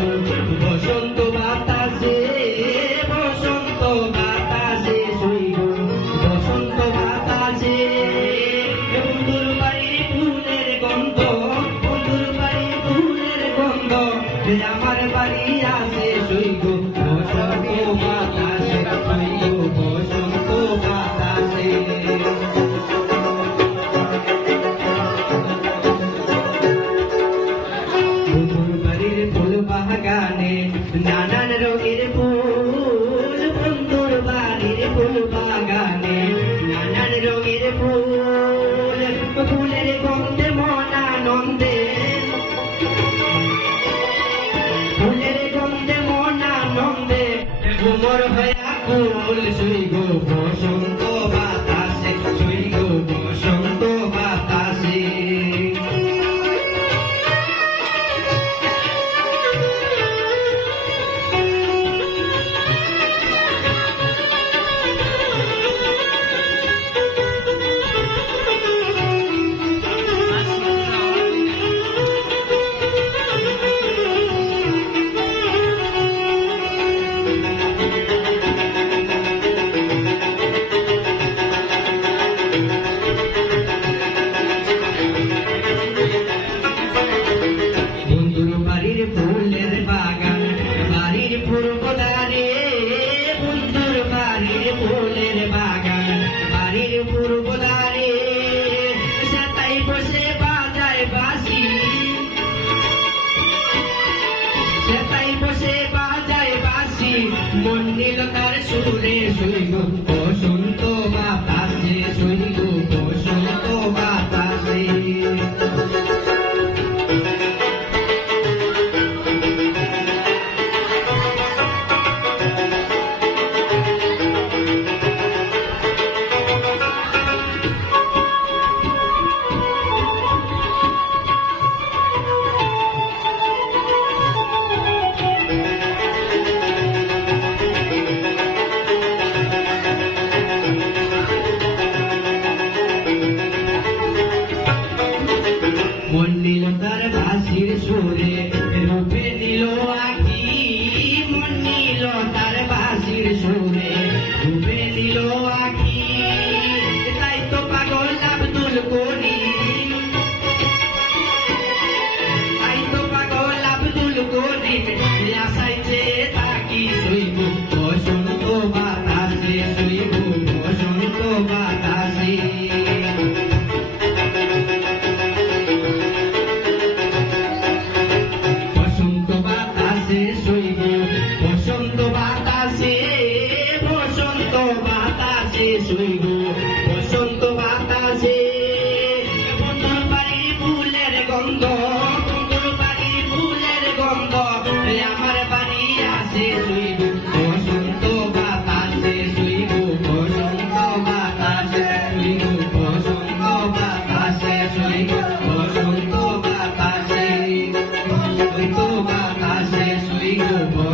গো বসন্ত বাতাসে, বসন্ত বাতাসে শুই গো বসন্ত বাতাসে। বন্ধুর বাড়ির ফুলের গন্ধ, বন্ধুর বাড়ির ফুলের গন্ধ, আমার বাড়ি আসে শুই গো বসন্ত বাতাসে, শুই গো বসন্ত বাতাসে। বন্ধুর বাড়ির ফুল বাগানে নানান রঙের ফুল, বন্ধুর বাড়ির ফুল বাগানে নানান রঙের ফুল, ফুলের গন্ধে মন আনন্দে, ফুলের গন্ধে মন আনন্দে ঘুমর হয়া কুল শুই গো বসন্ত বাতাসে, শুই গো বসন্ত বাতাসে। বন্ধুর বাড়ির ফুলের বাগান বাড়ির পূর্ব দ্বারে, বন্ধুর বাড়ির ফুলের বাগান বাড়ির পূর্ব দ্বারে, সেটাই বসে বাজায় বাঁশি, সেটাই বসে বাজায় বাঁশি, মন নিল তার সুরে শুই গো বসন্ত বাতাসে, শুই গো বসন্ত বাতাসে। মন নিল তার বাঁশির সুরে রূপে নিল আঁকি, মন নিল তার বাঁশির সুরে রূপে নিল আঁকি, তাই তো পাগল আব্দুল করিম, তাই তো পাগল আব্দুল করিম আশায় চেয়ে থাকি শুই গো বসন্ত বাতাসে, শুই গো বসন্ত বাতাসে। বসন্ত বাতাসে শুই গো বসন্ত বাতাসে, বসন্ত বাতাসে শুই গো বসন্ত বাতাসে। বন্ধুর বাড়ির ফুলের গন্ধ, বন্ধুর বাড়ির ফুলের গন্ধ, আমার বাড়ি আসে শুই গো বসন্ত বাতাসে, শুই গো বসন্ত বাতাসে, শুই গো বসন্ত বাতাসে, শুই গো বসন্ত বাতাসে, বসন্ত বাতাসে শুই গো।